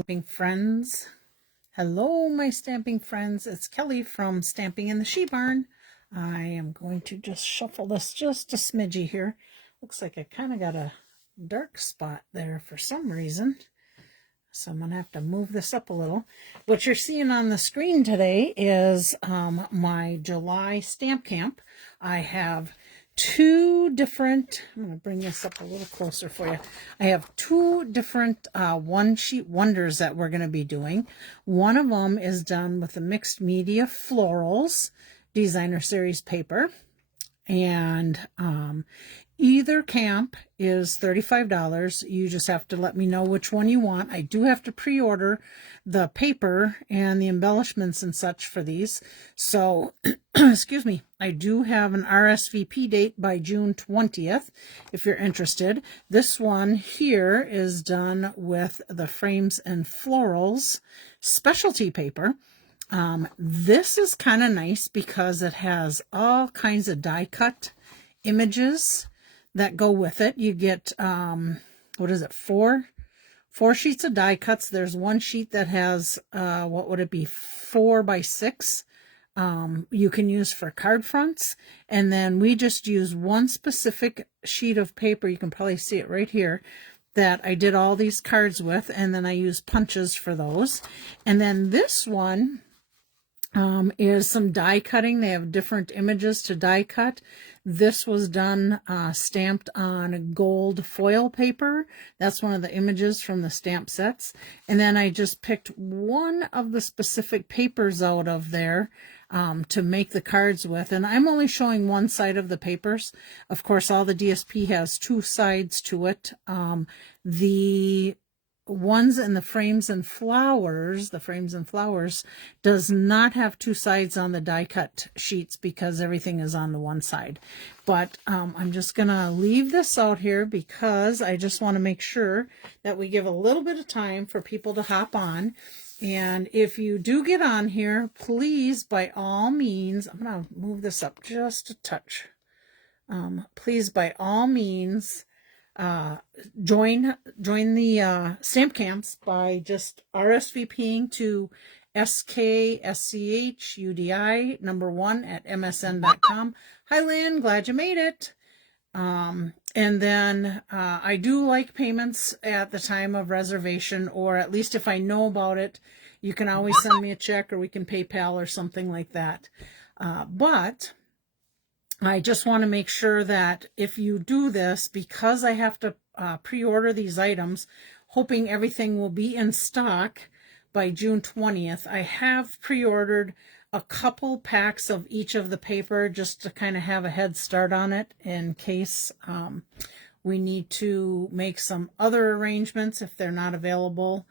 Stamping friends. Hello, my stamping friends. It's Kelly from Stamping in the She Barn. I am going to just shuffle this just a smidgy here. Looks like I kind of got a dark spot there for some reason. So I'm going to have to move this up a little. What you're seeing on the screen today is my July stamp camp. I have two different, I'm going to bring this up a little closer for you. I have two different one-sheet wonders that we're going to be doing. One of them is done with the mixed media florals designer series paper. And either camp is $35. You just have to let me know which one you want. I do have to pre-order the paper and the embellishments and such for these. So, excuse me, I do have an RSVP date by June 20th if you're interested. This one here is done with the Frames and Florals specialty paper. This is kind of nice because it has all kinds of die cut images that go with it. You get, what is it, four sheets of die cuts. There's one sheet that has, what would it be, 4 by 6. You can use for card fronts. And then we just use one specific sheet of paper. You can probably see it right here, that I did all these cards with. And then I use punches for those. And then this one is some die cutting. They have different images to die cut. This was done stamped on gold foil paper. That's one of the images from the stamp sets. And then I just picked one of the specific papers out of there to make the cards with. And I'm only showing one side of the papers. Of course, all the DSP has two sides to it. The ones in the Frames and Flowers does not have two sides on the die cut sheets because everything is on the one side. But I'm just gonna leave this out here because I just want to make sure that we give a little bit of time for people to hop on. And if you do get on here, please, by all means, I'm gonna move this up just a touch. Please, by all means, join the stamp camps by just RSVPing to SKSCHUDI1@msn.com. Hi Lynn, glad you made it. And then I do like payments at the time of reservation, or at least if I know about it, you can always send me a check or we can PayPal or something like that. But I just want to make sure that if you do this, because I have to pre-order these items, hoping everything will be in stock by June 20th, I have pre-ordered a couple packs of each of the paper just to kind of have a head start on it in case we need to make some other arrangements if they're not available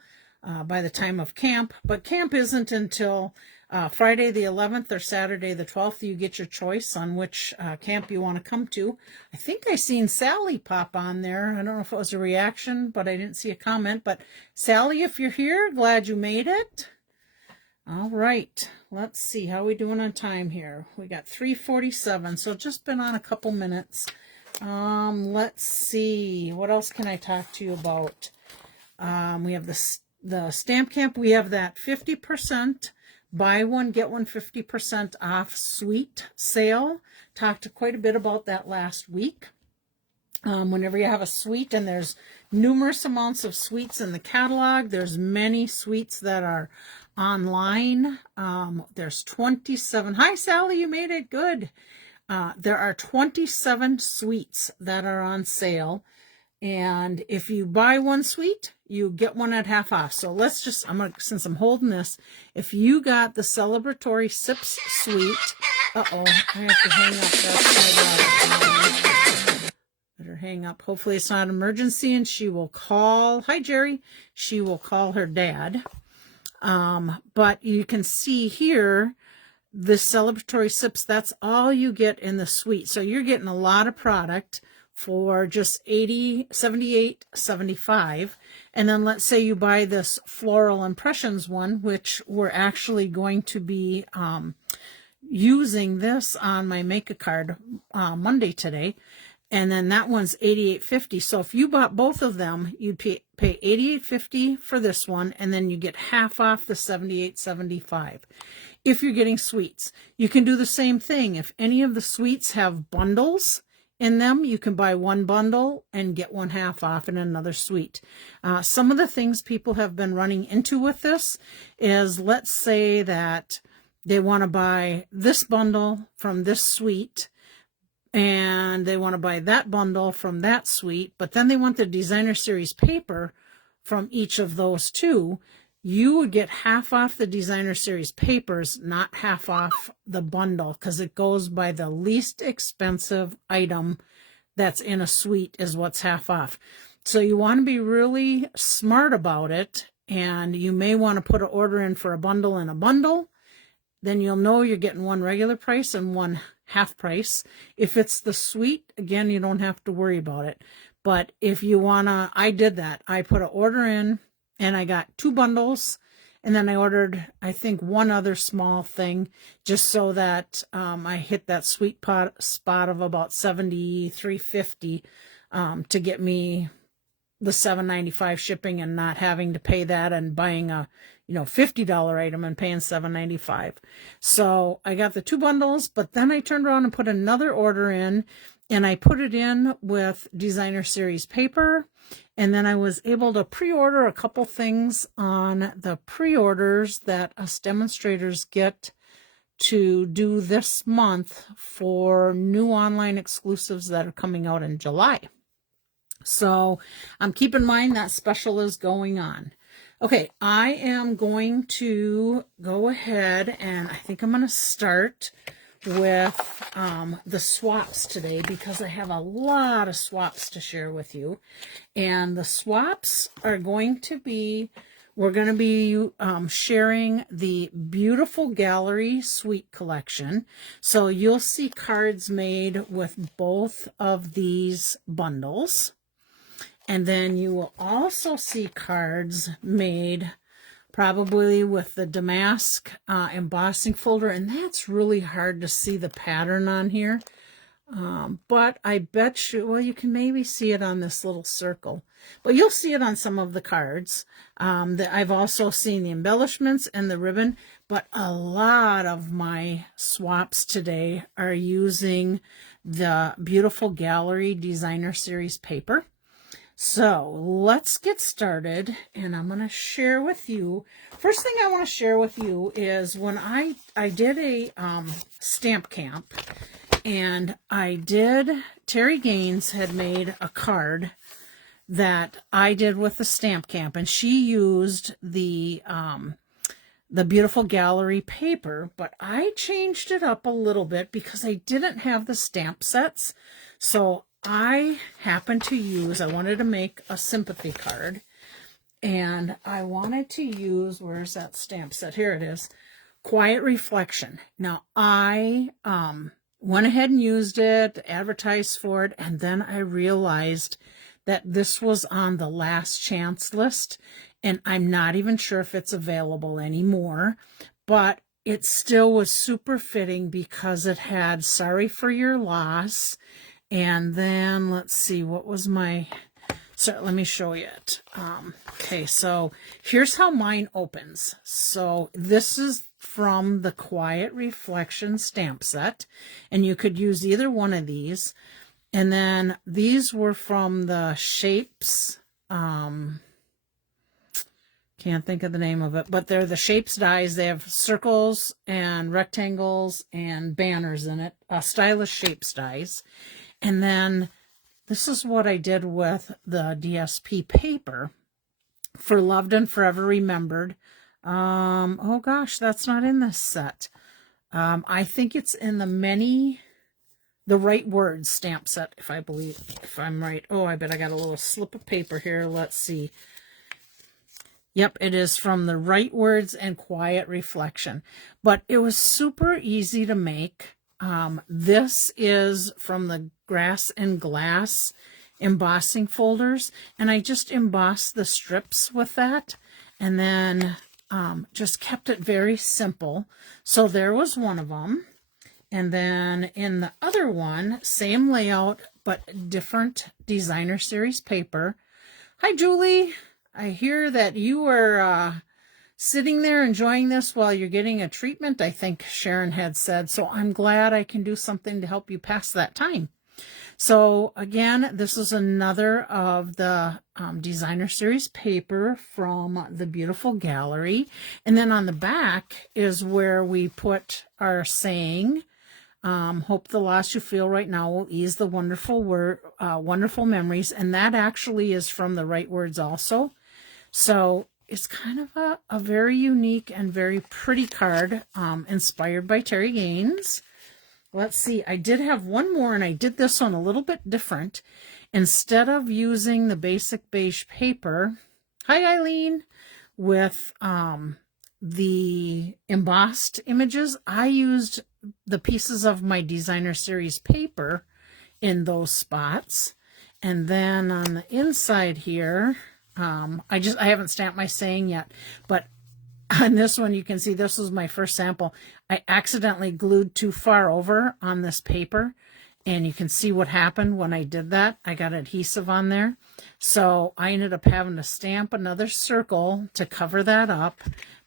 by the time of camp. But camp isn't until Friday the 11th or Saturday the 12th. You get your choice on which camp you want to come to. I think I seen Sally pop on there. I don't know if it was a reaction, but I didn't see a comment. But Sally, if you're here, glad you made it. All right, let's see. How are we doing on time here? We got 3:47, so just been on a couple minutes. Let's see. What else can I talk to you about? We have the stamp camp. We have that 50% buy one, get one 50% off suite sale. Talked quite a bit about that last week. Whenever you have a suite, and there's numerous amounts of suites in the catalog, there's many suites that are online. There's 27. Hi, Sally, you made it. Good. There are 27 suites that are on sale. And if you buy one suite, you get one at half off. So let's just, since I'm holding this, if you got the celebratory Sips suite, I have to hang up. That's better hang up. Hopefully it's not an emergency, and she will call. Hi, Jerry. She will call her dad. But you can see here, the celebratory Sips, that's all you get in the suite. So you're getting a lot of product for just $78.75. And then let's say you buy this Floral Impressions one, which we're actually going to be using this on my Make a Card Monday today. And then that one's $88.50. So if you bought both of them, you'd pay $88.50 for this one, and then you get half off the $78.75. If you're getting suites, you can do the same thing. If any of the suites have bundles in them, you can buy one bundle and get one half off in another suite. Some of the things people have been running into with this is, let's say that they want to buy this bundle from this suite, and they want to buy that bundle from that suite, but then they want the designer series paper from each of those two. You would get half off the designer series papers, not half off the bundle, because it goes by the least expensive item that's in a suite is what's half off. So you want to be really smart about it, and you may want to put an order in for a bundle and a bundle. Then you'll know you're getting one regular price and one half price. If it's the suite, again, you don't have to worry about it. But if you wanna, I did that. I put an order in and I got 2 bundles, and then I ordered, I think, one other small thing, just so that I hit that sweet spot of about $73.50 to get me the $7.95 shipping and not having to pay that and buying a $50 item and paying $7.95. So I got the 2 bundles, but then I turned around and put another order in, and I put it in with designer series paper. And then I was able to pre-order a couple things on the pre-orders that us demonstrators get to do this month for new online exclusives that are coming out in July. So keep in mind that special is going on. Okay, I am going to go ahead, and I think I'm going to start with the swaps today, because I have a lot of swaps to share with you. And the swaps are going to be, we're going to be sharing the Beautiful Gallery Suite Collection. So you'll see cards made with both of these bundles. And then you will also see cards made probably with the damask embossing folder. And that's really hard to see the pattern on here. But I bet you, well, you can maybe see it on this little circle. But you'll see it on some of the cards. I've also seen the embellishments and the ribbon. But a lot of my swaps today are using the Beautiful Gallery Designer Series paper. So let's get started, and I'm going to share with you. First thing I want to share with you is when I did a stamp camp, and Terry Gaines had made a card that I did with the stamp camp, and she used the Beautiful Gallery paper, but I changed it up a little bit because I didn't have the stamp sets. So I happened to use, I wanted to make a sympathy card, and I wanted to use, where's that stamp set? Here it is, Quiet Reflection. Now, I went ahead and used it, advertised for it, and then I realized that this was on the last chance list, and I'm not even sure if it's available anymore, but it still was super fitting because it had Sorry for Your Loss. And then let's see, what was my, so let me show you it. Okay, so here's how mine opens. So this is from the Quiet Reflection stamp set, and you could use either one of these. And then these were from the Shapes, can't think of the name of it, but they're the Shapes dies. They have circles and rectangles and banners in it, stylish Shapes dies. And then this is what I did with the DSP paper for Loved and Forever Remembered. Oh gosh, that's not in this set. I think it's in the Right Words stamp set, if I'm right. Oh, I bet I got a little slip of paper here. Let's see. Yep, it is from the Right Words and Quiet Reflection. But it was super easy to make. This is from the Grass and Glass embossing folders, and I just embossed the strips with that, and then just kept it very simple. So there was one of them, and then in the other one, same layout, but different designer series paper. Hi, Julie. I hear that you are sitting there enjoying this while you're getting a treatment, I think Sharon had said. So I'm glad I can do something to help you pass that time. So again, this is another of the designer series paper from the beautiful gallery. And then on the back is where we put our saying, hope the loss you feel right now will ease the wonderful memories. And that actually is from the Right Words also. So it's kind of a very unique and very pretty card, inspired by Terry Gaines. Let's see, I did have one more, and I did this one a little bit different. Instead of using the basic beige paper, hi Eileen, with the embossed images, I used the pieces of my designer series paper in those spots. And then on the inside here, I haven't stamped my saying yet, but on this one, you can see this was my first sample. I accidentally glued too far over on this paper, and you can see what happened when I did that. I got adhesive on there. So I ended up having to stamp another circle to cover that up,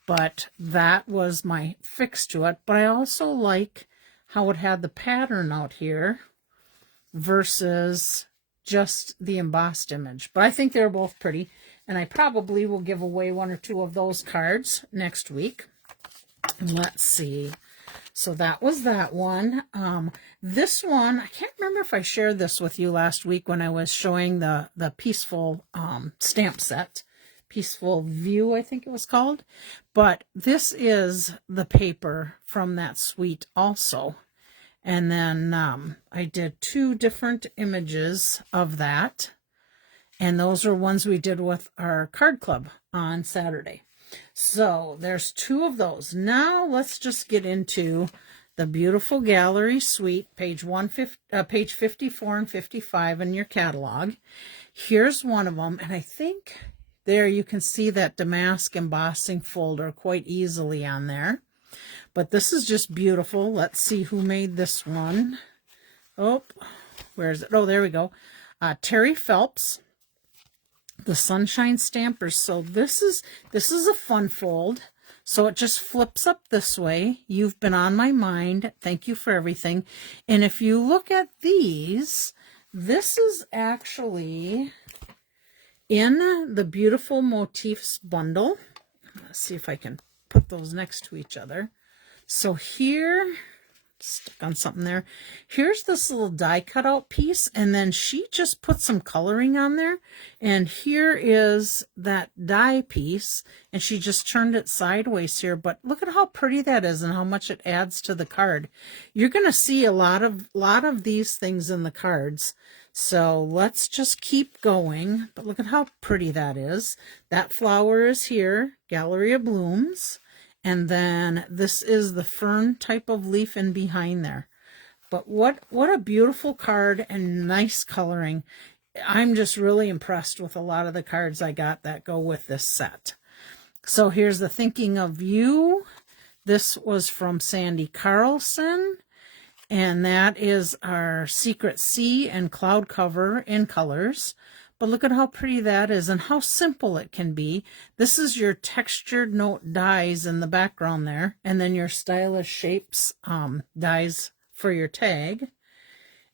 but that was my fix to it. But I also like how it had the pattern out here versus just the embossed image. But I think they're both pretty. And I probably will give away one or two of those cards next week. Let's see. So that was that one. This one, I can't remember if I shared this with you last week when I was showing the Peaceful stamp set. Peaceful View, I think it was called. But this is the paper from that suite also. And then I did 2 different images of that. And those are ones we did with our card club on Saturday. So there's 2 of those. Now let's just get into the beautiful gallery suite, page 54 and 55 in your catalog. Here's one of them. And I think there you can see that damask embossing folder quite easily on there. But this is just beautiful. Let's see who made this one. Oh, where is it? Oh, there we go. Terry Phelps. The Sunshine Stampers. So this is a fun fold. So it just flips up this way. You've been on my mind. Thank you for everything. And if you look at these, this is actually in the Beautiful Motifs bundle. Let's see if I can put those next to each other. So here, stuck on something there. Here's this little die cutout piece, and then she just put some coloring on there. And here is that die piece, and she just turned it sideways here. But look at how pretty that is and how much it adds to the card. You're going to see a lot of these things in the cards. So let's just keep going. But look at how pretty that is. That flower is here, Gallery of Blooms. And then this is the fern type of leaf in behind there. But what a beautiful card and nice coloring. I'm just really impressed with a lot of the cards I got that go with this set. So here's the Thinking of You. This was from Sandy Carlson. And that is our Secret Sea and Cloud Cover in colors. But look at how pretty that is and how simple it can be. This is your textured note dies in the background there. And then your Stylish Shapes dies for your tag.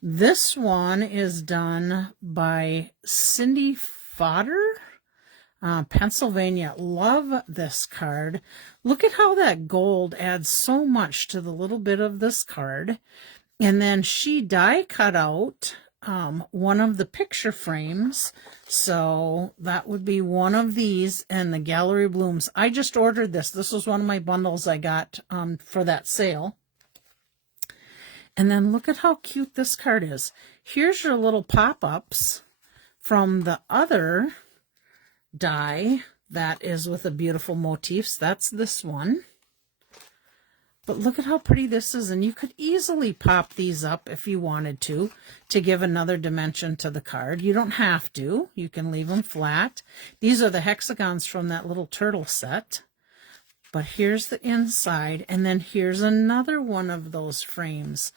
This one is done by Cindy Fodder, Pennsylvania. Love this card. Look at how that gold adds so much to the little bit of this card. And then she die cut out one of the picture frames. So that would be one of these and the Gallery Blooms. I just ordered this. This was one of my bundles I got for that sale. And then look at how cute this card is. Here's your little pop-ups from the other die that is with the beautiful motifs. That's this one. But look at how pretty this is, and you could easily pop these up if you wanted to give another dimension to the card. You don't have to. You can leave them flat. These are the hexagons from that little turtle set. But here's the inside, and then here's another one of those frames.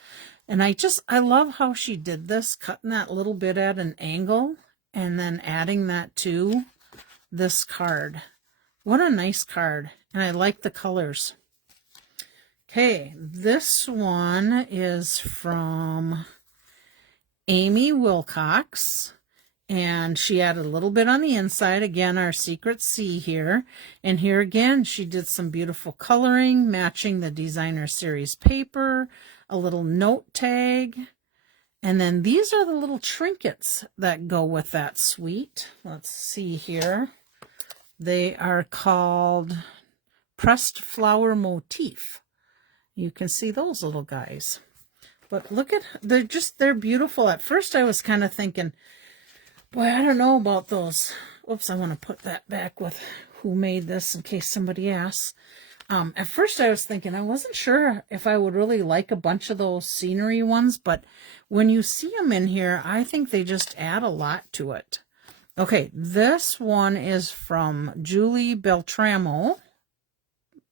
And I love how she did this, cutting that little bit at an angle and then adding that to this card. What a nice card. And I like the colors. Okay, this one is from Amy Wilcox. And she added a little bit on the inside. Again, our secret C here. And here again, she did some beautiful coloring, matching the designer series paper, a little note tag. And then these are the little trinkets that go with that suite. Let's see here. They are called pressed flower motif. You can see those little guys. But look at, they're beautiful. At first I was kind of thinking, boy, I don't know about those. Oops, I want to put that back with who made this in case somebody asks. At first I was thinking, I wasn't sure if I would really like a bunch of those scenery ones, but when you see them in here, I think they just add a lot to it. Okay, this one is from Julie Beltramo,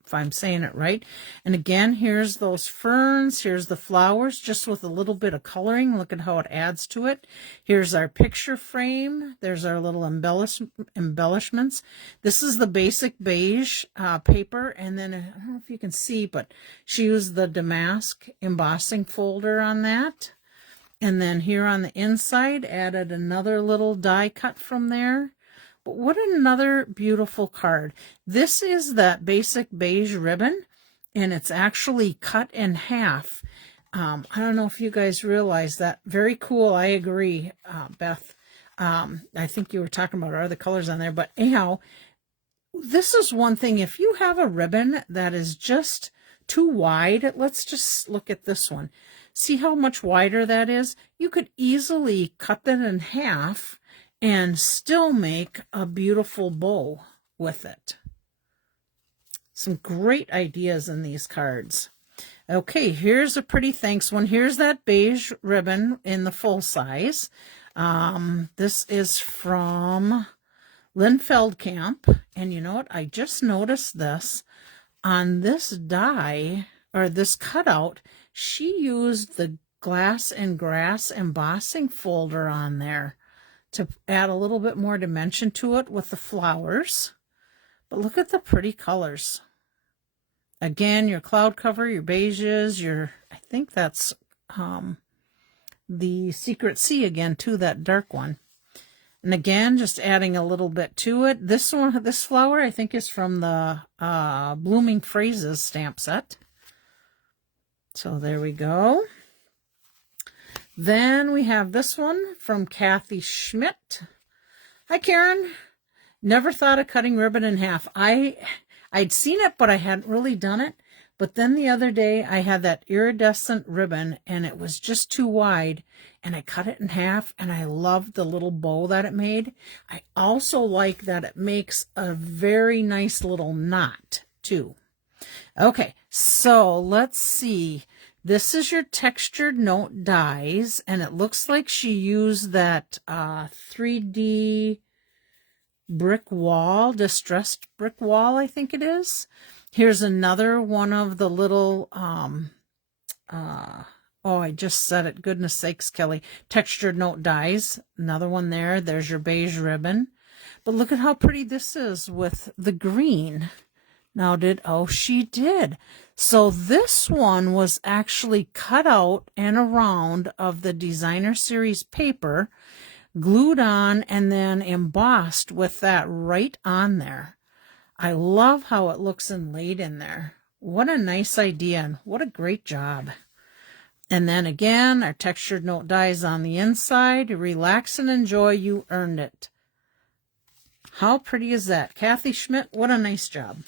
if I'm saying it right. And again, here's those ferns, here's the flowers, just with a little bit of coloring. Look at how it adds to it. Here's our picture frame. There's our little embellishments. This is the basic beige paper. And then, I don't know if you can see, but she used the damask embossing folder on that. And then here on the inside, added another little die cut from there. But what another beautiful card. This is that basic beige ribbon, and it's actually cut in half. I don't know if you guys realize that. Very cool. I agree, Beth. I think you were talking about our other colors on there. But anyhow, this is one thing. If you have a ribbon that is just too wide, let's just look at this one. See how much wider that is? You could easily cut that in half and still make a beautiful bow with it. Some great ideas in these cards. Okay, here's a pretty thanks one. Here's that beige ribbon in the full size. This is from Lynn Feldkamp. And you know what? I just noticed this. On this die, or this cutout, she used the glass and grass embossing folder on there to add a little bit more dimension to it with the flowers. But look at the pretty colors. Again, your cloud cover, your beiges, I think that's the Secret C again too, that dark one. And again, just adding a little bit to it. This one, this flower, I think is from the Blooming Phrases stamp set. So there we go. Then we have this one from Kathy Schmidt. Hi, Karen. Never thought of cutting ribbon in half. I'd seen it, but I hadn't really done it. But then the other day, I had that iridescent ribbon, and it was just too wide, and I cut it in half, and I loved the little bow that it made. I also like that it makes a very nice little knot, too. Okay, so let's see. This is your textured note dies, and it looks like she used that 3D brick wall, distressed brick wall, I think it is. Here's another one of the little, oh, I just said it, goodness sakes, Kelly. Textured note dies, another one there. There's your beige ribbon. But look at how pretty this is with the green. Now she did. So this one was actually cut out and around of the designer series paper, glued on, and then embossed with that right on there. I love how it looks inlaid in there. What a nice idea, and what a great job. And then again, our textured note dies on the inside. Relax and enjoy, you earned it. How pretty is that? Kathy Schmidt, what a nice job.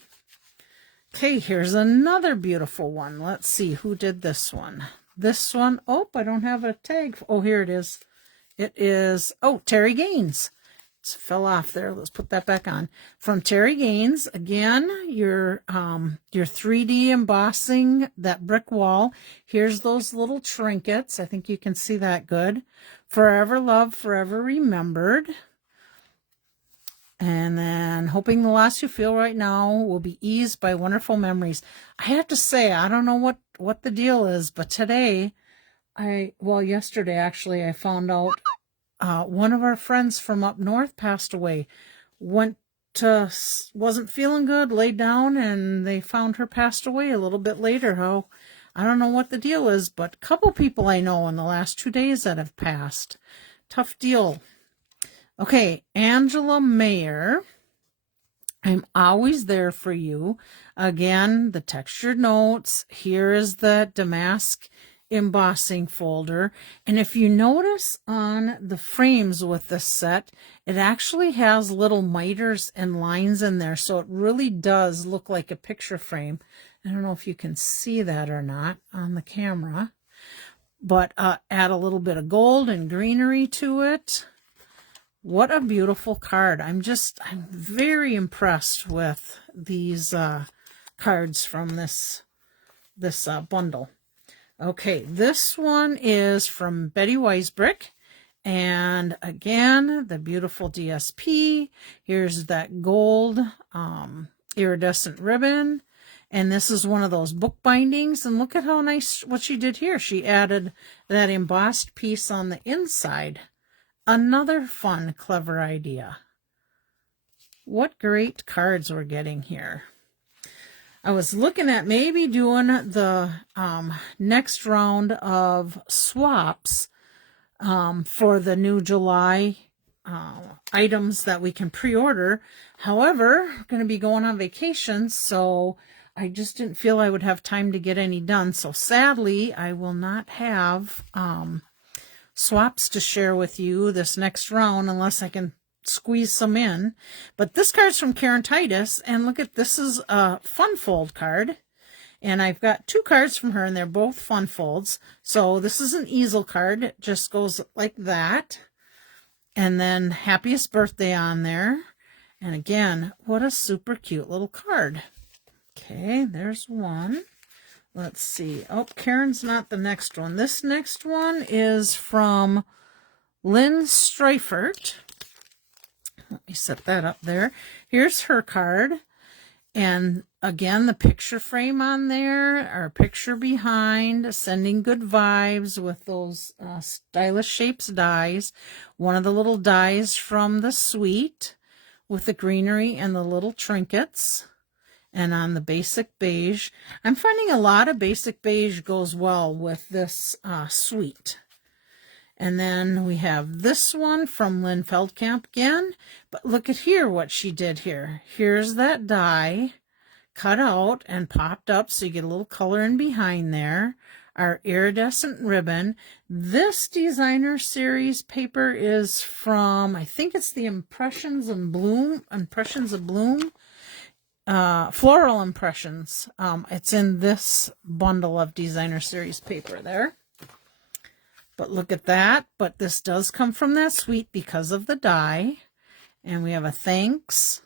Okay, here's another beautiful one. Let's see who did this one. This one, oh, I don't have a tag. Oh, here it is. It is, oh, Terry Gaines. It fell off there. Let's put that back on. From Terry Gaines, again, your 3D embossing, that brick wall. Here's those little trinkets. I think you can see that good. Forever loved, forever remembered. And then, hoping the loss you feel right now will be eased by wonderful memories. I have to say, I don't know what the deal is, but today yesterday actually, I found out one of our friends from up north passed away. Wasn't feeling good, laid down, and they found her passed away a little bit later. I don't know what the deal is, but a couple people I know in the last 2 days that have passed. Tough deal. Okay, Angela Mayer. I'm always there for you. Again, the textured notes. Here is the damask embossing folder. And if you notice on the frames with this set, it actually has little miters and lines in there. So it really does look like a picture frame. I don't know if you can see that or not on the camera. But add a little bit of gold and greenery to it. What a beautiful card. I'm very impressed with these cards from this bundle. Okay, this one is from Betty Weisbrick. And again, the beautiful DSP. Here's that gold iridescent ribbon. And this is one of those book bindings. And look at how nice what she did here. She added that embossed piece on the inside. Another fun, clever idea. What great cards we're getting here. I was looking at maybe doing the next round of swaps for the new July items that we can pre-order. However, I'm going to be going on vacation, so I just didn't feel I would have time to get any done. So sadly, I will not have swaps to share with you this next round unless I can squeeze some in. But this card's from Karen Titus, and look at this is a fun fold card. And I've got 2 cards from her, and they're both fun folds. So this is an easel card. It just goes like that. And then happiest birthday on there. And again, what a super cute little card. Okay, there's one. Let's see. Oh, Karen's not the next one. This next one is from Lynn Streifert. Let me set that up there. Here's her card. And again, the picture frame on there, our picture behind, sending good vibes with those stylish shapes dies. One of the little dies from the suite with the greenery and the little trinkets. And on the basic beige, I'm finding a lot of basic beige goes well with this suite. And then we have this one from Lynn Feldkamp again. But look at here what she did here. Here's that die cut out and popped up so you get a little color in behind there. Our iridescent ribbon. This designer series paper is from, I think it's the Impressions Abloom Floral Impressions. It's in this bundle of designer series paper there. But look at that. But this does come from that suite because of the die. And we have a thanks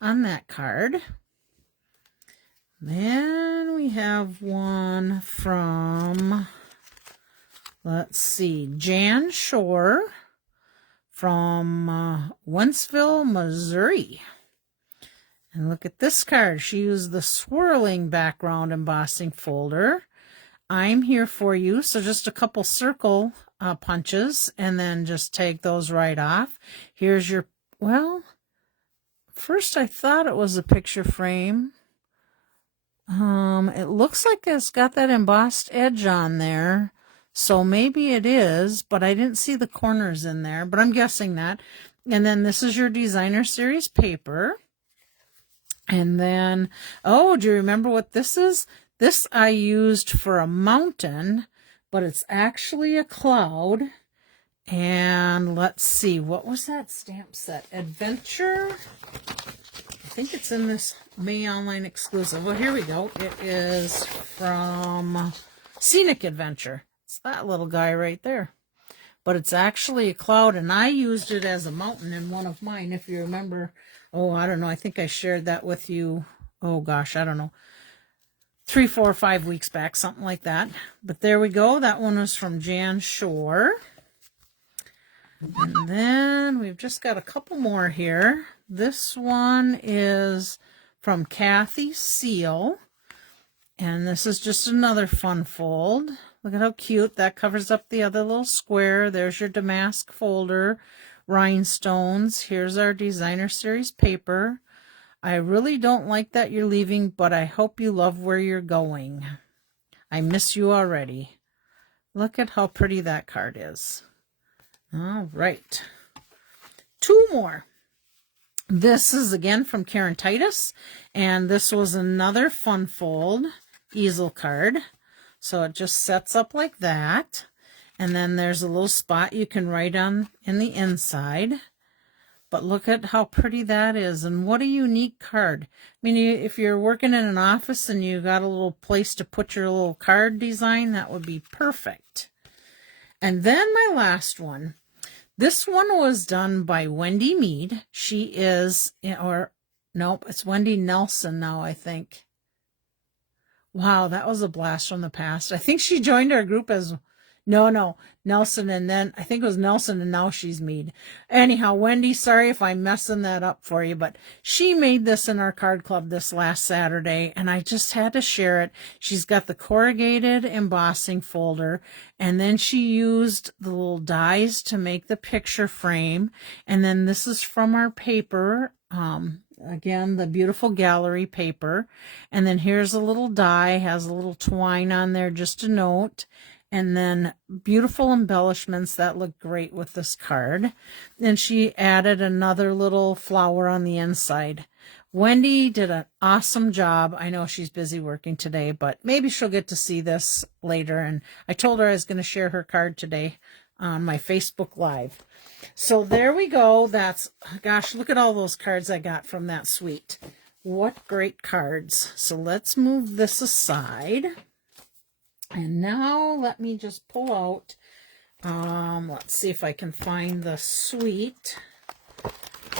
on that card. Then we have one from, let's see, Jan Shore from Wentzville, Missouri. And look at this card. She used the swirling background embossing folder. I'm here for you. So just a couple circle punches and then just take those right off. Here's your, well, first I thought it was a picture frame. It looks like it's got that embossed edge on there. So maybe it is, but I didn't see the corners in there, but I'm guessing that. And then this is your designer series paper. And then, oh, do you remember what this is? This I used for a mountain, but it's actually a cloud. And let's see, what was that stamp set? Adventure? I think it's in this May Online exclusive. Well, here we go. It is from Scenic Adventure. It's that little guy right there. But it's actually a cloud, and I used it as a mountain in one of mine, if you remember. Oh, I don't know. I think I shared that with you. Oh, gosh, I don't know. 3, 4, 5 weeks back, something like that. But there we go. That one was from Jan Shore. And then we've just got a couple more here. This one is from Kathy Seal. And this is just another fun fold. Look at how cute. That covers up the other little square. There's your damask folder, rhinestones. Here's our designer series paper. I really don't like that you're leaving, but I hope you love where you're going. I miss you already. Look at how pretty that card is. All right. 2 more. This is again from Karen Titus, and this was another fun fold easel card. So it just sets up like that, and then there's a little spot you can write on in the inside. But look at how pretty that is, and what a unique card. I mean, if you're working in an office and you got a little place to put your little card design, that would be perfect. And then my last one. This one was done by Wendy Mead. She is, or nope, it's Wendy Nelson now, I think. Wow, that was a blast from the past. I think she joined our group as, no, Nelson, and then I think it was Nelson, and now she's Mead. Anyhow, Wendy, sorry if I'm messing that up for you, but she made this in our card club this last Saturday, and I just had to share it. She's got the corrugated embossing folder, and then she used the little dies to make the picture frame, and then this is from our paper, again, the beautiful gallery paper. And then here's a little die, has a little twine on there, just a note. And then beautiful embellishments that look great with this card. And she added another little flower on the inside. Wendy did an awesome job. I know she's busy working today, but maybe she'll get to see this later. And I told her I was going to share her card today on my Facebook Live. So there we go. That's, gosh, look at all those cards I got from that suite. What great cards. So let's move this aside. And now let me just pull out, let's see if I can find the suite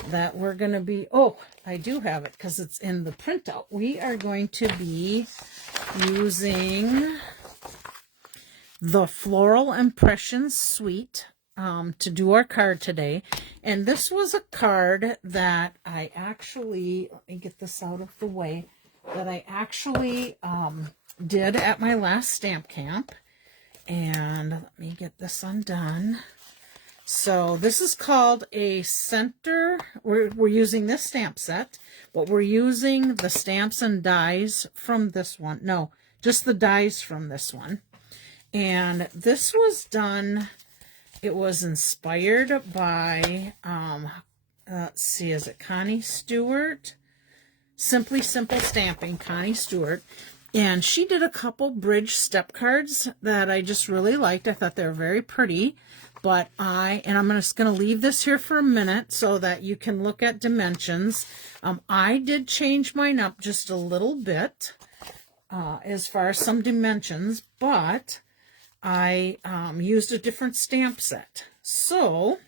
that we're going to be, oh, I do have it because it's in the printout. We are going to be using the Floral Impressions suite to do our card today. And this was a card that I actually, let me get this out of the way, that I actually did at my last stamp camp. And let me get this undone. So this is called a center. We're using this stamp set, but we're using the stamps and dies from this one. No, just the dies from this one. And this was done, it was inspired by, let's see, is it Connie Stewart? Simply Simple Stamping, Connie Stewart. And she did a couple bridge step cards that I just really liked. I thought they were very pretty. But I'm just going to leave this here for a minute so that you can look at dimensions. I did change mine up just a little bit as far as some dimensions, but I used a different stamp set. So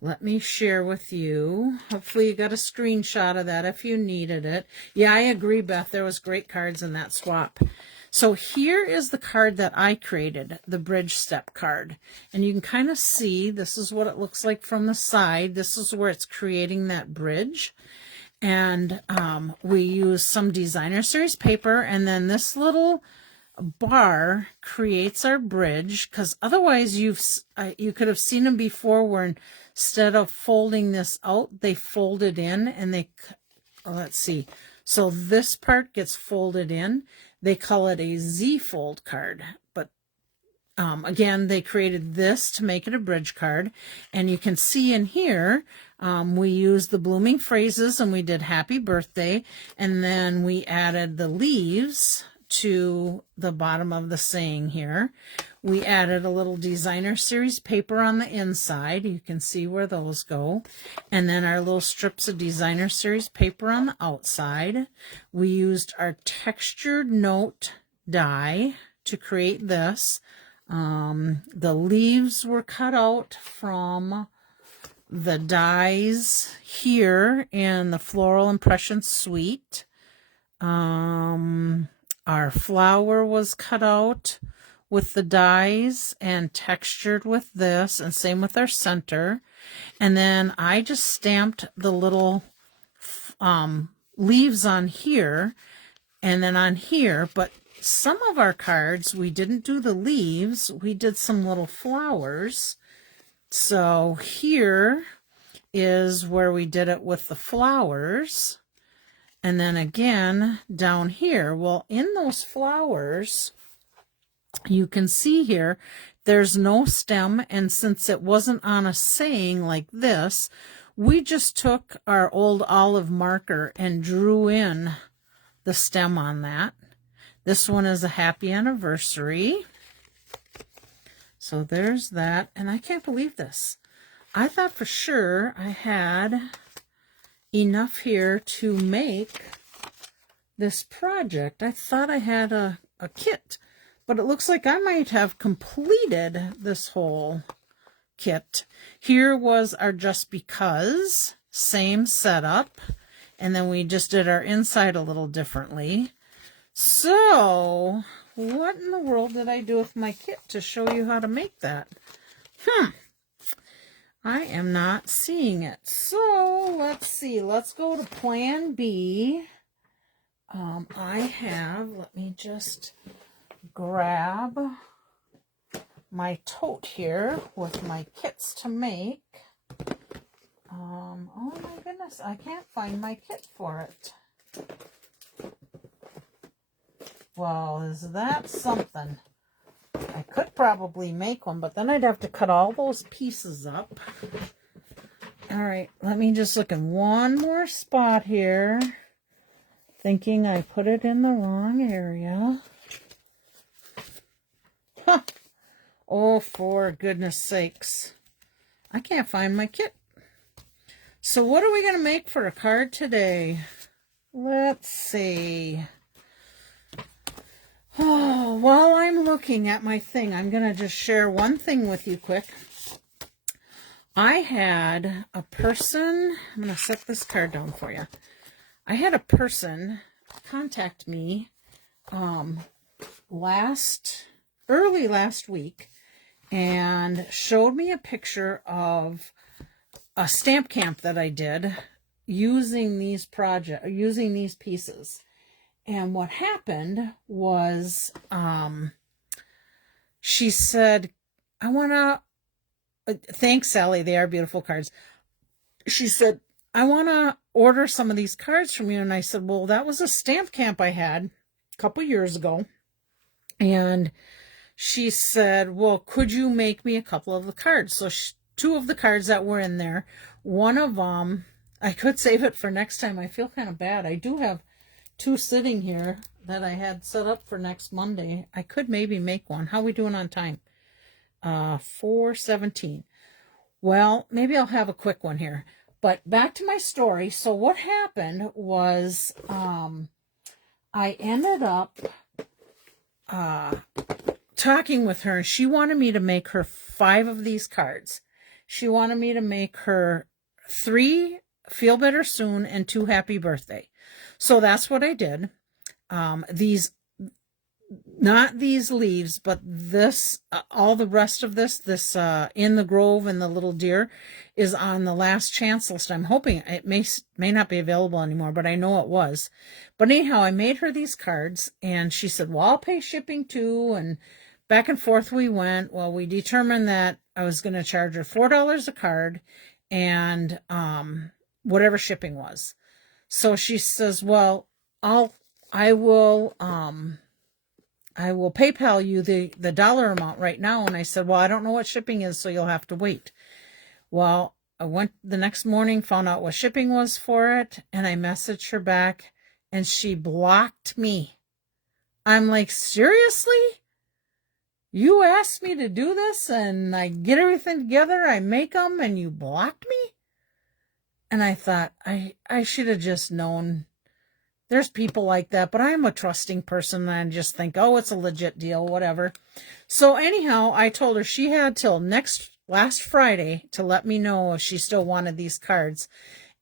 let me share with you. Hopefully you got a screenshot of that if you needed it. Yeah, I agree, Beth. There was great cards in that swap. So here is the card that I created, the bridge step card. And you can kind of see, this is what it looks like from the side. This is where it's creating that bridge. And we use some designer series paper, and then this little bar creates our bridge, because otherwise you could have seen them before where instead of folding this out, they fold it in, and they, let's see, so this part gets folded in. They call it a Z-fold card, but again, they created this to make it a bridge card. And you can see in here, we used the blooming phrases, and we did happy birthday, and then we added the leaves to the bottom of the saying here. We added a little designer series paper on the inside. You can see where those go. And then our little strips of designer series paper on the outside. We used our textured note die to create this. The leaves were cut out from the dies here in the Floral Impressions suite. Our flower was cut out with the dies and textured with this, and same with our center. And then I just stamped the little leaves on here and then on here, but some of our cards, we didn't do the leaves. We did some little flowers. So here is where we did it with the flowers. And then again, down here, well, in those flowers, you can see here, there's no stem. And since it wasn't on a saying like this, we just took our old olive marker and drew in the stem on that. This one is a happy anniversary. So there's that. And I can't believe this. I thought for sure I had enough here to make this project. I thought I had a kit, but it looks like I might have completed this whole kit. Here was our Just Because, same setup, and then we just did our inside a little differently. So what in the world did I do with my kit to show you how to make that? I am not seeing it. So let's see. Let's go to Plan B. Let me just grab my tote here with my kits to make. Oh my goodness, I can't find my kit for it. Well, is that something? I could probably make one, but then I'd have to cut all those pieces up. All right, let me just look in one more spot here. Thinking I put it in the wrong area. Huh. Oh, for goodness sakes. I can't find my kit. So what are we going to make for a card today? Let's see. Oh, while I'm looking at my thing, I'm going to just share one thing with you quick. I had a person, I'm going to set this card down for you. I had a person contact me early last week and showed me a picture of a stamp camp that I did using these pieces. And what happened was, she said, I want to, thanks, Sally, they are beautiful cards. She said, I want to order some of these cards from you. And I said, well, that was a stamp camp I had a couple years ago. And she said, well, could you make me a couple of the cards? So two of the cards that were in there, one of them, I could save it for next time. I feel kind of bad. I do have two sitting here that I had set up for next Monday. I could maybe make one. How are we doing on time? 4:17. Well, maybe I'll have a quick one here. But back to my story. So what happened was I ended up talking with her, and she wanted me to make her 5 of these cards. She wanted me to make her 3 Feel Better Soon and 2 Happy Birthday. So that's what I did. These, not these leaves, but this, all the rest of this In the Grove and the Little Deer is on the last chance list. I'm hoping it may not be available anymore, but I know it was. But anyhow, I made her these cards, and she said, well, I'll pay shipping too. And back and forth we went. Well, we determined that I was going to charge her $4 a card and whatever shipping was. So she says, well, I will PayPal you the dollar amount right now. And I said, well, I don't know what shipping is, so you'll have to wait. Well, I went the next morning, found out what shipping was for it, and I messaged her back, and she blocked me. I'm like, seriously? You asked me to do this, and I get everything together, I make them, and you blocked me? And I thought, I should have just known. There's people like that, but I'm a trusting person, and I just think, oh, it's a legit deal, whatever. So anyhow, I told her she had till last Friday to let me know if she still wanted these cards.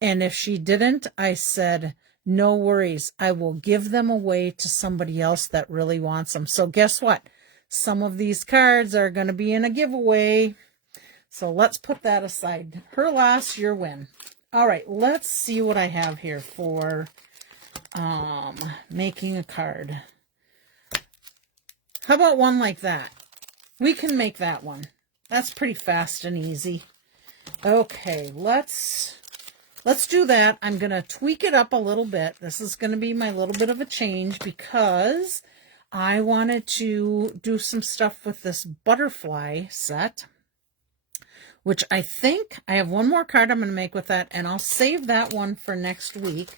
And if she didn't, I said, no worries. I will give them away to somebody else that really wants them. So guess what? Some of these cards are going to be in a giveaway. So let's put that aside. Her loss, your win. All right, let's see what I have here for making a card. How about one like that? We can make that one. That's pretty fast and easy. Okay, let's do that. I'm going to tweak it up a little bit. This is going to be my little bit of a change because I wanted to do some stuff with this butterfly set, which I think I have one more card I'm going to make with that, and I'll save that one for next week.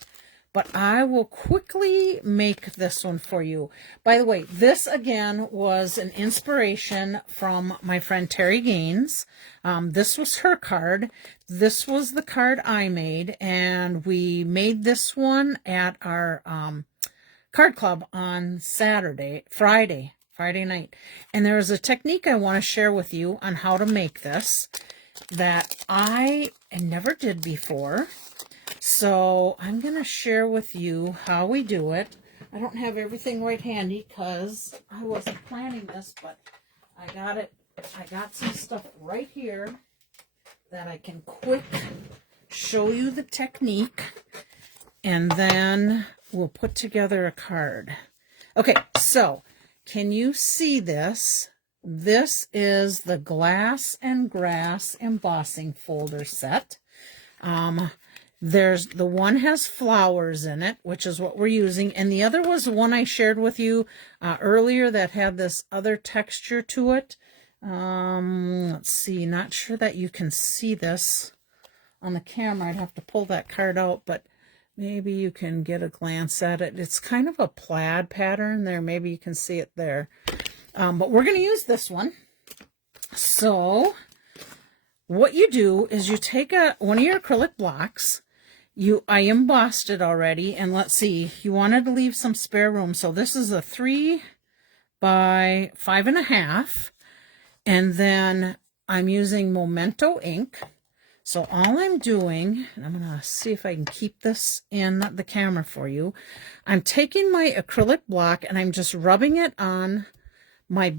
But I will quickly make this one for you. By the way, this again was an inspiration from my friend Terry Gaines. This was her card. This was the card I made, and we made this one at our card club on Friday night. And there is a technique I want to share with you on how to make this that I never did before. So I'm going to share with you how we do it. I don't have everything right handy because I wasn't planning this, but I got it. I got some stuff right here that I can quick show you the technique, and then we'll put together a card. Okay, so can you see this? This is the Glass and Grass embossing folder set. There's the one has flowers in it, which is what we're using. And the other was the one I shared with you earlier that had this other texture to it. Let's see, not sure that you can see this on the camera. I'd have to pull that card out, but maybe you can get a glance at it. It's kind of a plaid pattern there. Maybe you can see it there. But we're going to use this one. So what you do is you take one of your acrylic blocks. I embossed it already, and let's see, you wanted to leave some spare room. So this is a 3 by 5.5, and then I'm using Memento ink. So all I'm doing, and I'm going to see if I can keep this in the camera for you. I'm taking my acrylic block and I'm just rubbing it on my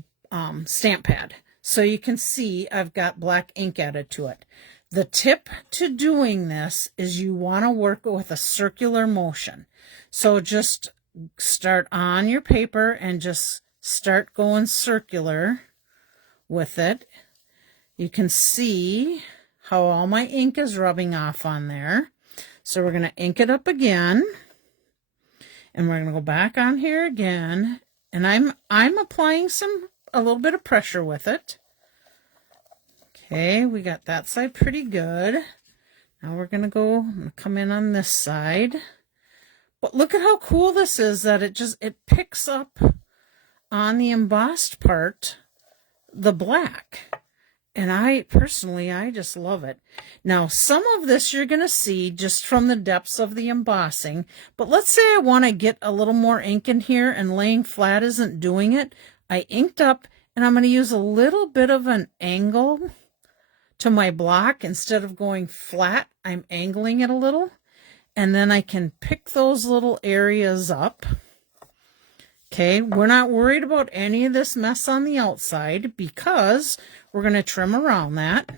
stamp pad. So you can see I've got black ink added to it. The tip to doing this is you want to work with a circular motion. So just start on your paper and just start going circular with it. You can see how all my ink is rubbing off on there. So we're going to ink it up again. And we're going to go back on here again. And I'm applying a little bit of pressure with it. Okay, we got that side pretty good. Now we're going to come in on this side. But look at how cool this is, that it picks up on the embossed part, the black. And I just love it. Now, some of this you're going to see just from the depths of the embossing. But let's say I want to get a little more ink in here and laying flat isn't doing it. I inked up, and I'm going to use a little bit of an angle to my block. Instead of going flat, I'm angling it a little, and then I can pick those little areas up. Okay, we're not worried about any of this mess on the outside because we're going to trim around that.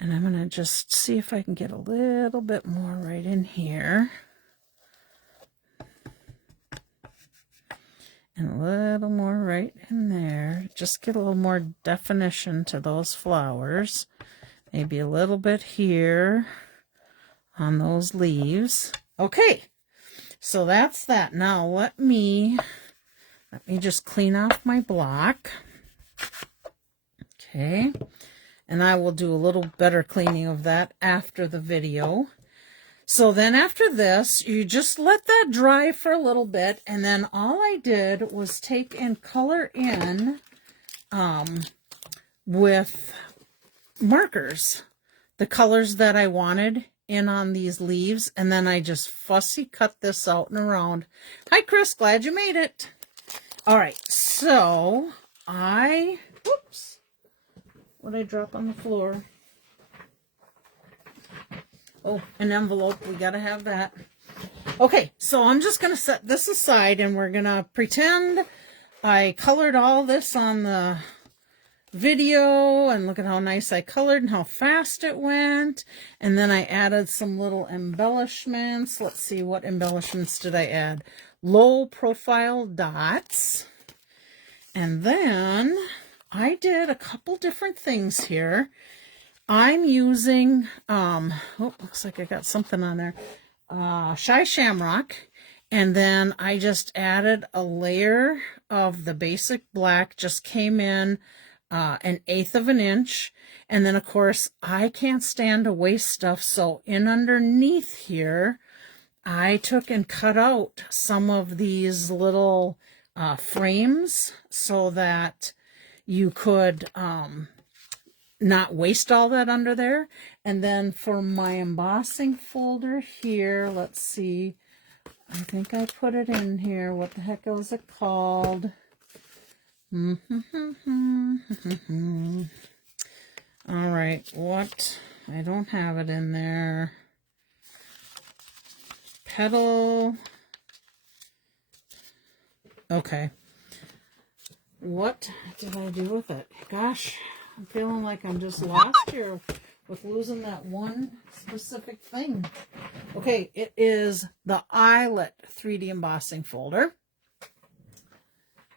And I'm going to just see if I can get a little bit more right in here. And a little more right in there. Just get a little more definition to those flowers. Maybe a little bit here on those leaves. Okay, so that's that. Now let me just clean off my block. Okay, and I will do a little better cleaning of that after the video. So then after this, you just let that dry for a little bit, and then all I did was take and color in with markers the colors that I wanted in on these leaves, and then I just fussy cut this out and around. Hi, Chris, glad you made it. All right, so whoops, what did I drop on the floor? Oh, an envelope. We got to have that. Okay, so I'm just going to set this aside, and we're going to pretend I colored all this on the video, and look at how nice I colored and how fast it went. And then I added some little embellishments. Let's see, what embellishments did I add? Low profile dots. And then I did a couple different things here. I'm using, looks like I got something on there, Shy Shamrock. And then I just added a layer of the basic black, just came in 1/8 of an inch. And then, of course, I can't stand to waste stuff. So in underneath here, I took and cut out some of these little frames so that you could not waste all that under there. And then for my embossing folder here, let's see, I think I put it in here. What the heck was it called? All right, what? I don't have it in there. Petal. Okay. What did I do with it? Gosh, I'm feeling like I'm just lost here with losing that one specific thing. Okay, it is the Eyelet 3D embossing folder.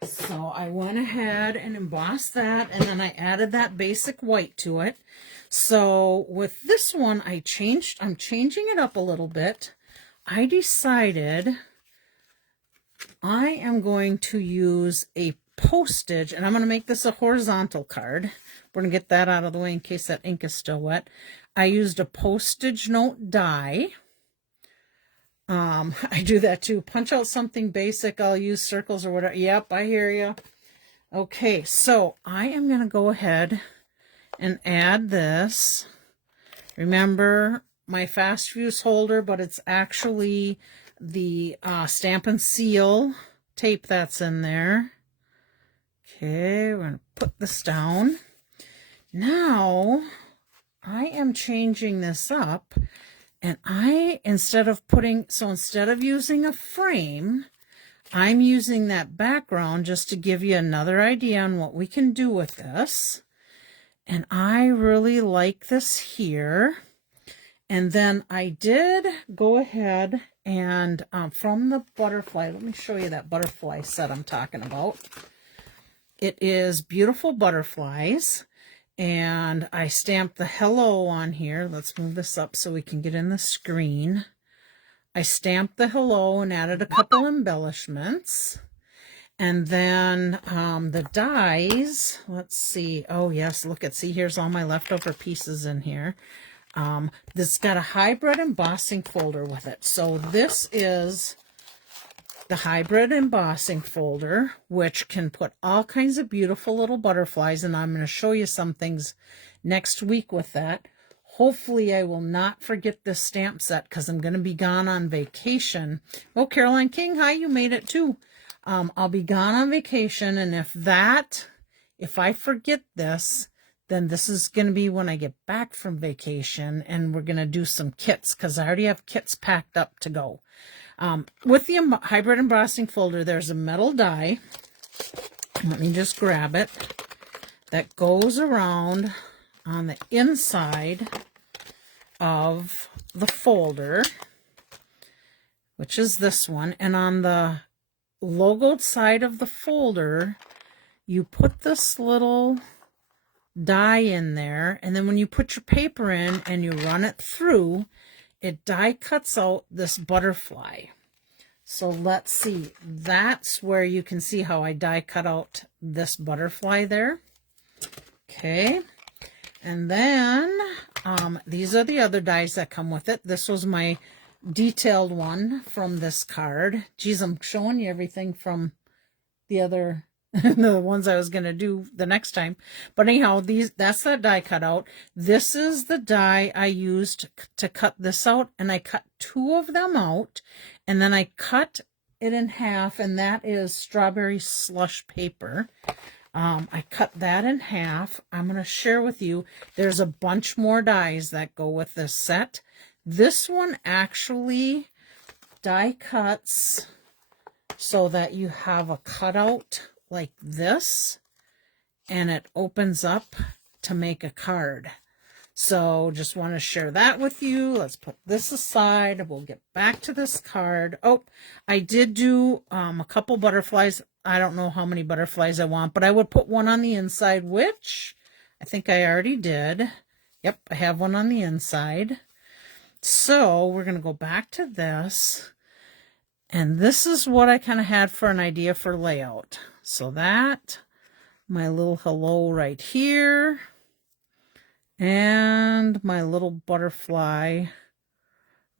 So I went ahead and embossed that, and then I added that basic white to it. So with this one, I'm changing it up a little bit. I decided I am going to use a postage, and I'm going to make this a horizontal card. We're going to get that out of the way in case that ink is still wet. I used a postage note die. I do that too. Punch out something basic. I'll use circles or whatever. Yep, I hear you. Okay, so I am going to go ahead and add this. Remember my fast fuse holder, but it's actually the Stampin' Seal tape that's in there. Okay, we're going to put this down. Now, I am changing this up. And instead of using a frame, I'm using that background just to give you another idea on what we can do with this. And I really like this here. And then I did go ahead and from the butterfly, let me show you that butterfly set I'm talking about. It is Beautiful Butterflies. And I stamped the hello on here. Let's move this up so we can get in the screen. I stamped the hello and added a couple embellishments. And then the dies, let's see. Oh, yes, see, here's all my leftover pieces in here. This got a hybrid embossing folder with it. So this is the hybrid embossing folder, which can put all kinds of beautiful little butterflies, and I'm going to show you some things next week with that. Hopefully I will not forget this stamp set because I'm going to be gone on vacation. Oh, Caroline King, hi, you made it too. I'll be gone on vacation, and if I forget this, then this is going to be when I get back from vacation, and we're going to do some kits because I already have kits packed up to go. With the hybrid embossing folder, there's a metal die. Let me just grab it. That goes around on the inside of the folder, which is this one. And on the logoed side of the folder, you put this little die in there. And then when you put your paper in and you run it through, it die cuts out this butterfly. So let's see. That's where you can see how I die cut out this butterfly there. Okay. And then these are the other dies that come with it. This was my detailed one from this card. Geez, I'm showing you everything from the other the ones I was going to do the next time. But anyhow, that's that die cut out. This is the die I used to cut this out, and I cut 2 of them out, and then I cut it in half, and that is strawberry slush paper. I cut that in half. I'm going to share with you, there's a bunch more dies that go with this set. This one actually die cuts so that you have a cutout like this, and it opens up to make a card. So just want to share that with you. Let's put this aside. We'll get back to this card. Oh, I did do a couple butterflies. I don't know how many butterflies I want, but I would put one on the inside, which I think I already did. Yep, I have one on the inside. So we're going to go back to this. And this is what I kind of had for an idea for layout. So that, my little hello right here, and my little butterfly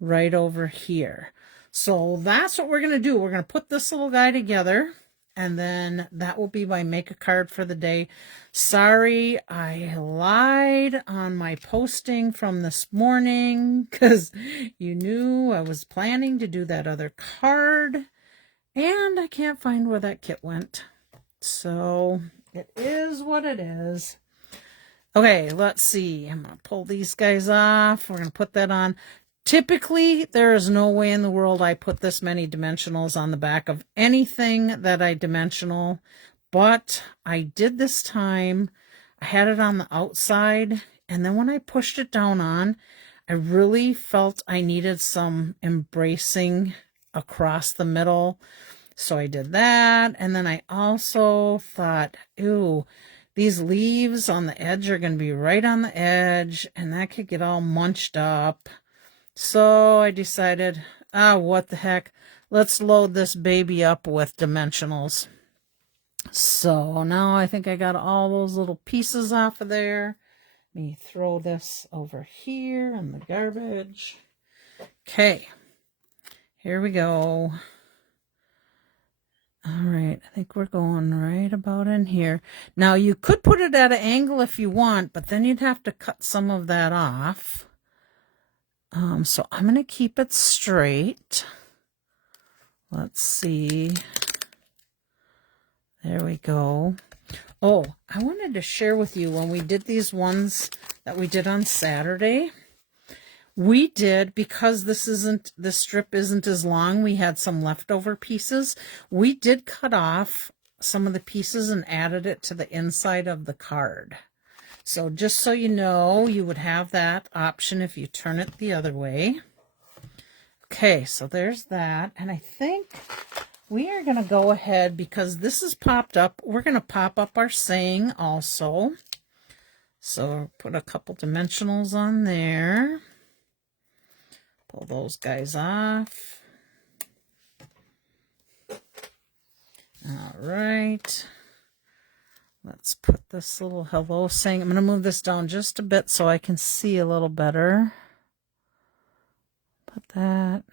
right over here. So that's what we're going to do. We're going to put this little guy together, and then that will be my make a card for the day. Sorry, I lied on my posting from this morning because you knew I was planning to do that other card, and I can't find where that kit went. So it is what it is. Okay, let's see. I'm going to pull these guys off. We're going to put that on. Typically, there is no way in the world I put this many dimensionals on the back of anything that I dimensional, but I did this time. I had it on the outside, and then when I pushed it down on, I really felt I needed some embracing across the middle. So I did that, and then I also thought, ooh, these leaves on the edge are going to be right on the edge, and that could get all munched up. So I decided, what the heck, let's load this baby up with dimensionals. So now I think I got all those little pieces off of there. Let me throw this over here in the garbage. Okay, here we go. All right, I think we're going right about in here. Now, you could put it at an angle if you want, but then you'd have to cut some of that off. So I'm going to keep it straight. Let's see. There we go. Oh, I wanted to share with you when we did these ones that we did on Saturday. We did, because this strip isn't as long, we had some leftover pieces. We did cut off some of the pieces and added it to the inside of the card. So just so you know, you would have that option if you turn it the other way. Okay, so there's that. And I think we are going to go ahead, because this is popped up, we're going to pop up our saying also. So put a couple dimensionals on there. Pull those guys off. All right. Let's put this little hello saying. I'm going to move this down just a bit so I can see a little better. Put that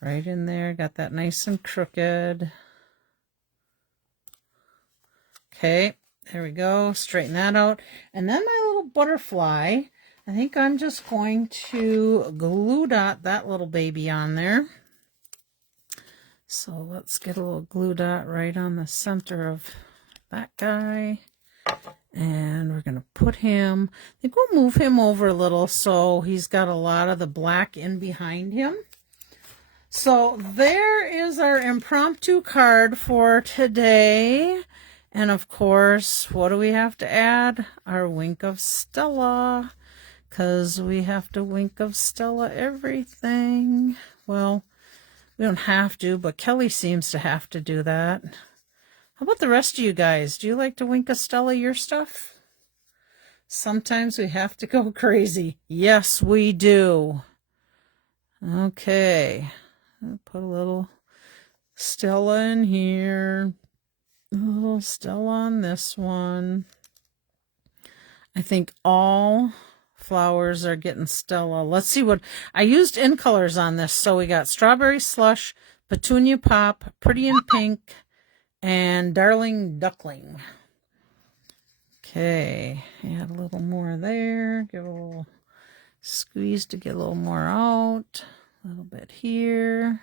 right in there. Got that nice and crooked. Okay, there we go. Straighten that out. And then my little butterfly, I think I'm just going to glue dot that little baby on there. So let's get a little glue dot right on the center of that guy. And we're going to put him, I think we'll move him over a little so he's got a lot of the black in behind him. So there is our impromptu card for today. And of course, what do we have to add? Our wink of Stella. Because we have to wink of Stella everything. Well, we don't have to, but Kelly seems to have to do that. How about the rest of you guys? Do you like to wink of Stella your stuff? Sometimes we have to go crazy. Yes, we do. Okay. I'll put a little Stella in here. A little Stella on this one. I think all flowers are getting Stella. Let's see what I used in colors on this. So we got Strawberry Slush, Petunia Pop, Pretty in Pink, and Darling Duckling. Okay, add a little more there. Give a little squeeze to get a little more out. A little bit here.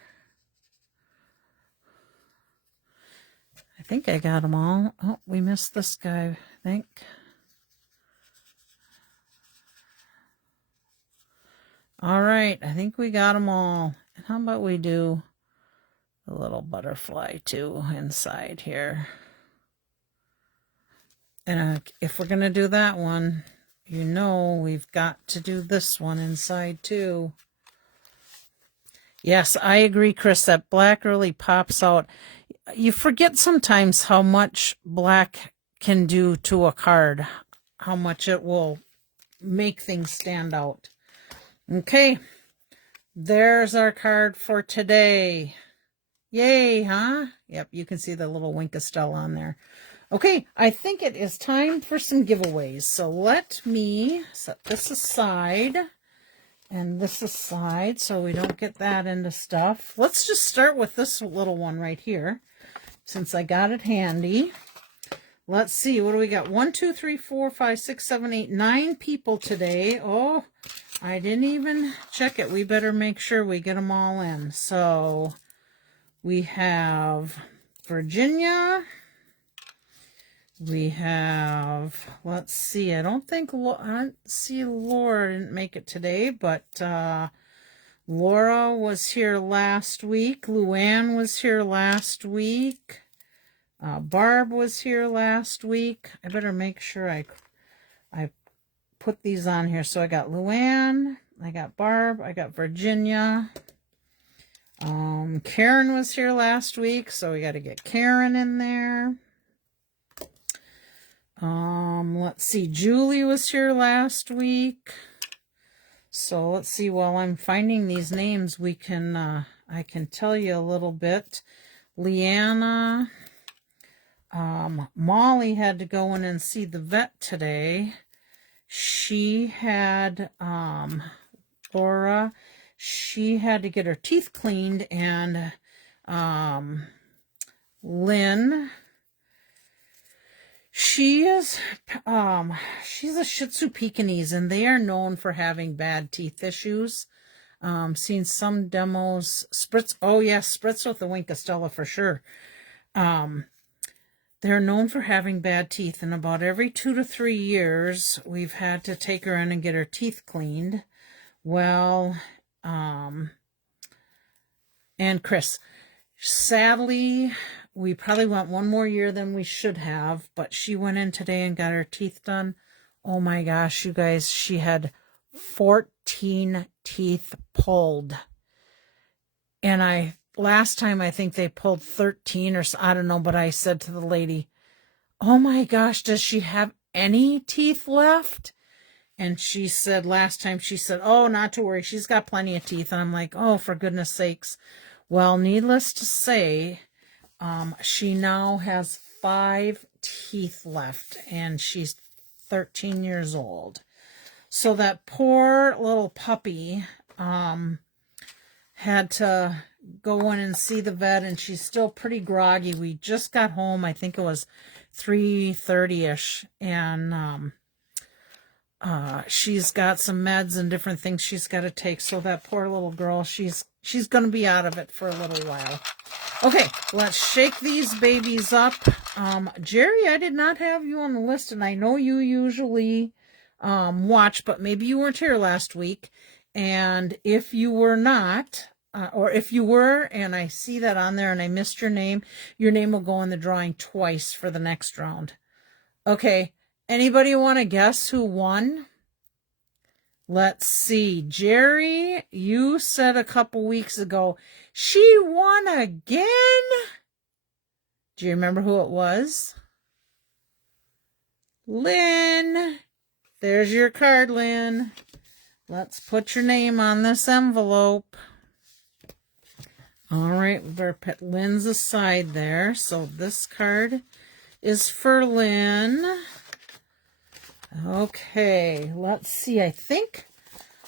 I think I got them all. Oh, we missed this guy, I think. All right, I think we got them all. And how about we do a little butterfly too inside here? And if we're going to do that one, you know we've got to do this one inside too. Yes, I agree, Chris. That black really pops out. you forget sometimes how much black can do to a card, how much it will make things stand out. Okay, there's our card for today. Yay, huh? Yep, you can see the little Winkestell on there. Okay, I think it is time for some giveaways. So let me set this aside and this aside so we don't get that into stuff. Let's just start with this little one right here, since I got it handy. Let's see, what do we got? 1, 2, 3, 4, 5, 6, 7, 8, 9 people today. Oh, I didn't even check it. We better make sure we get them all in. So we have Virginia. We have, let's see, I don't see Laura didn't make it today, but Laura was here last week. Luann was here last week. Barb was here last week. I better make sure I put these on here. So I got Luann, I got Barb, I got Virginia. Karen was here last week, so we got to get Karen in there. Let's see, Julie was here last week. So let's see, while I'm finding these names, we can, I can tell you a little bit. Leanna, Molly had to go in and see the vet today. She had, Laura, she had to get her teeth cleaned, and, Lynn, she's a Shih Tzu Pekingese, and they are known for having bad teeth issues. Seen some demos. Spritz, oh yes, Spritz with the Winkestella for sure. They're known for having bad teeth, and about every 2 to 3 years, we've had to take her in and get her teeth cleaned. Well, and Chris, sadly, we probably went 1 more year than we should have, but she went in today and got her teeth done. Oh my gosh, you guys, she had 14 teeth pulled. And last time I think they pulled 13 or so, I don't know, but I said to the lady, oh my gosh, does she have any teeth left? And she said, last time she said, oh, not to worry, she's got plenty of teeth. And I'm like, oh, for goodness sakes. Well, needless to say, she now has 5 teeth left, and she's 13 years old. So that poor little puppy had to go in and see the vet, and she's still pretty groggy. We just got home, I think it was 3:30ish, and she's got some meds and different things she's got to take. So that poor little girl, she's going to be out of it for a little while. Okay, let's shake these babies up. Jerry, I did not have you on the list, and I know you usually watch, but maybe you weren't here last week. And if you were not, or if you were, and I see that on there and I missed your name will go in the drawing twice for the next round. Okay, anybody want to guess who won? Let's see. Jerry, you said a couple weeks ago, she won again? Do you remember who it was? Lynn. There's your card, Lynn. Let's put your name on this envelope. All right, we better put Lynn's aside there. So this card is for Lynn. Okay, let's see. I think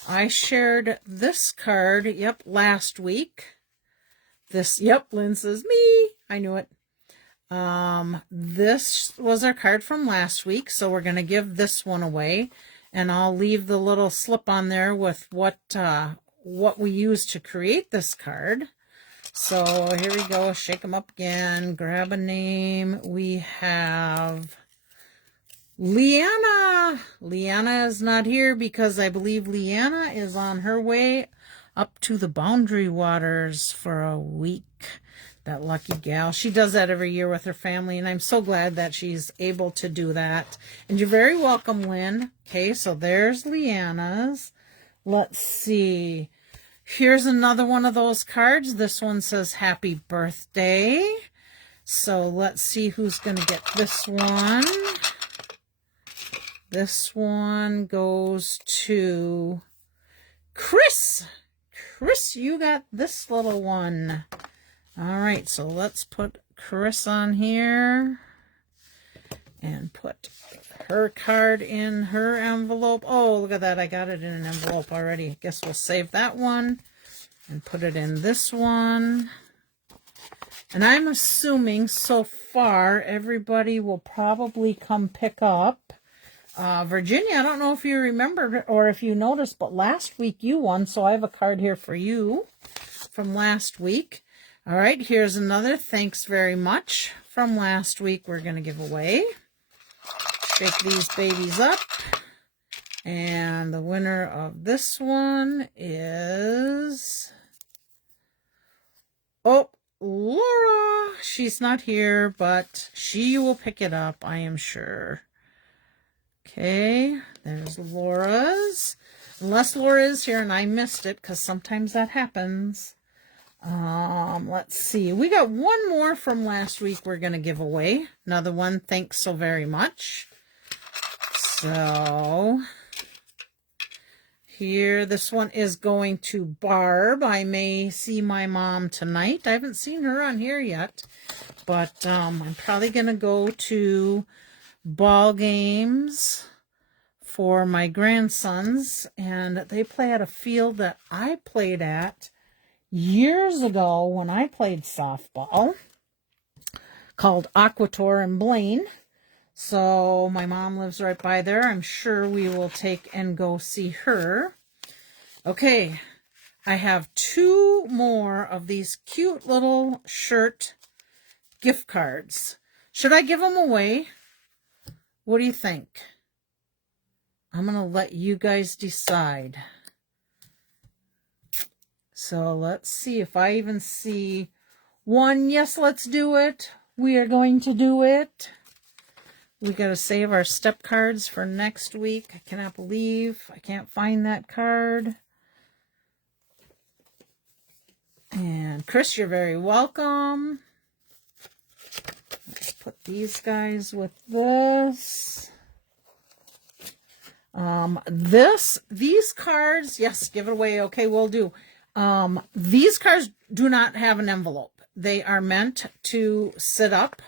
I shared this card, yep, last week. Yep, Lynn says, me. I knew it. This was our card from last week, so we're going to give this one away. And I'll leave the little slip on there with what we used to create this card. So here we go. Shake them up again. Grab a name. We have Leanna. Leanna is not here because I believe Leanna is on her way up to the Boundary Waters for a week. That lucky gal. She does that every year with her family, and I'm so glad that she's able to do that. And you're very welcome, Lynn. Okay, so there's Leanna's. Let's see. Here's another one of those cards. This one says happy birthday. So let's see who's going to get this one. This one goes to Chris. Chris, you got this little one. All right, so let's put Chris on here and put her card in her envelope. Oh, look at that. I got it in an envelope already. I guess we'll save that one and put it in this one. And I'm assuming so far everybody will probably come pick up. Virginia, I don't know if you remember or if you noticed, but last week you won, so I have a card here for you from last week. All right, here's another thanks very much from last week we're going to give away. Shake these babies up. And the winner of this one is... oh, Laura. She's not here, but she will pick it up, I am sure. Okay, there's Laura's. Unless Laura is here and I missed it, because sometimes that happens. Let's see. We got one more from last week we're going to give away. Another one, thanks so very much. So, here, this one is going to Barb. I may see my mom tonight. I haven't seen her on here yet. But I'm probably going to go to ball games for my grandsons. And they play at a field that I played at years ago when I played softball, called Aquator in Blaine. So my mom lives right by there. I'm sure we will take and go see her. Okay, I have two more of these cute little shirt gift cards. Should I give them away? What do you think? I'm going to let you guys decide. So let's see if I even see one. Yes, let's do it. We are going to do it. We got to save our step cards for next week. I cannot believe I can't find that card. And Chris, you're very welcome. Let's put these guys with this. These cards, yes, give it away. Okay, we'll do. These cards do not have an envelope. They are meant to sit up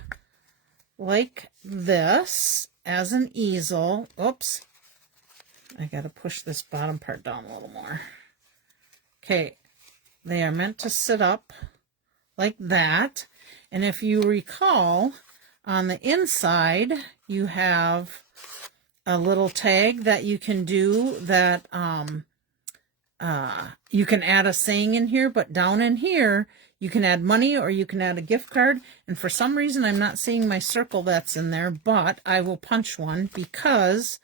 like this as an easel. Oops. I got to push this bottom part down a little more. Okay. They are meant to sit up like that. And if you recall, on the inside, you have a little tag that you can do that you can add a saying in here, but down in here, you can add money or you can add a gift card. And for some reason, I'm not seeing my circle that's in there, but I will punch one because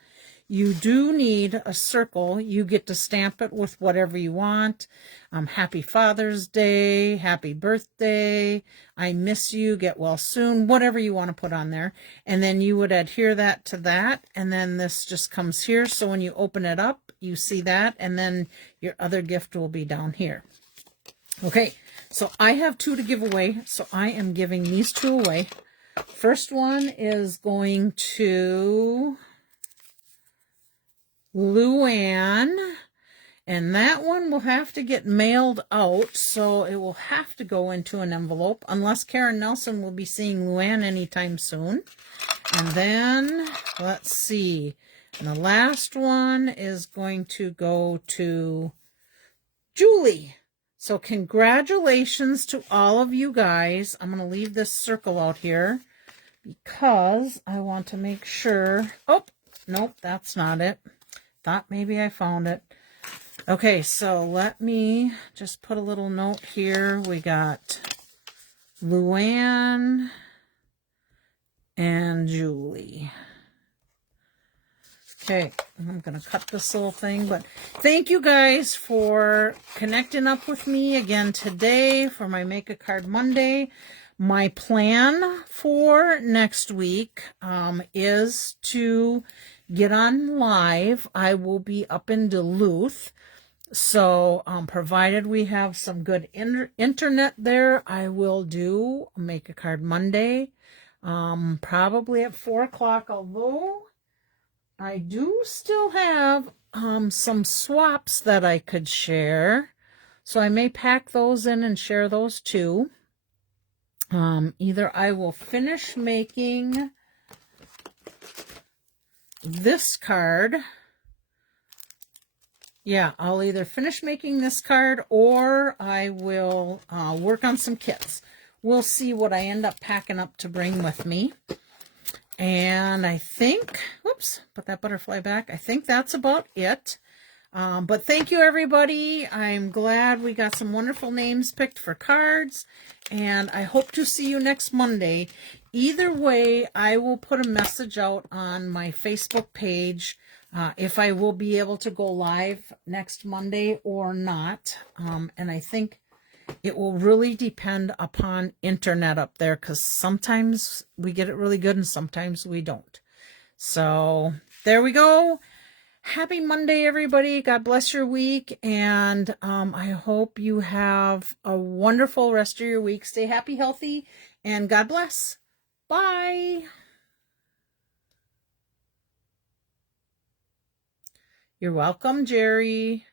you do need a circle. You get to stamp it with whatever you want. Happy Father's Day, happy birthday, I miss you, get well soon, whatever you want to put on there. And then you would adhere that to that. And then this just comes here. So when you open it up, you see that. And then your other gift will be down here. Okay, so I have two to give away. So I am giving these two away. First one is going to Luann, and that one will have to get mailed out, so it will have to go into an envelope, unless Karen Nelson will be seeing Luann anytime soon. And then, let's see, and the last one is going to go to Julie. So congratulations to all of you guys. I'm going to leave this circle out here because I want to make sure. Oh, nope, that's not it. Thought maybe I found it. Okay, so let me just put a little note here. We got Luann and Julie. Okay, I'm going to cut this little thing, but thank you guys for connecting up with me again today for my Make a Card Monday. My plan for next week is to get on live. I will be up in Duluth. So, provided we have some good internet there, I will make a card Monday, probably at 4 o'clock, although I do still have some swaps that I could share. So I may pack those in and share those too. Either I will finish making this card. Yeah, I'll either finish making this card or I will work on some kits. We'll see what I end up packing up to bring with me. And I think, whoops, put that butterfly back. I think that's about it. But thank you, everybody. I'm glad we got some wonderful names picked for cards. And I hope to see you next Monday. Either way, I will put a message out on my Facebook page if I will be able to go live next Monday or not. And I think it will really depend upon internet up there, because sometimes we get it really good and sometimes we don't. So there we go. Happy Monday, everybody. God bless your week. And I hope you have a wonderful rest of your week. Stay happy, healthy, and God bless. Bye. You're welcome, Jerry.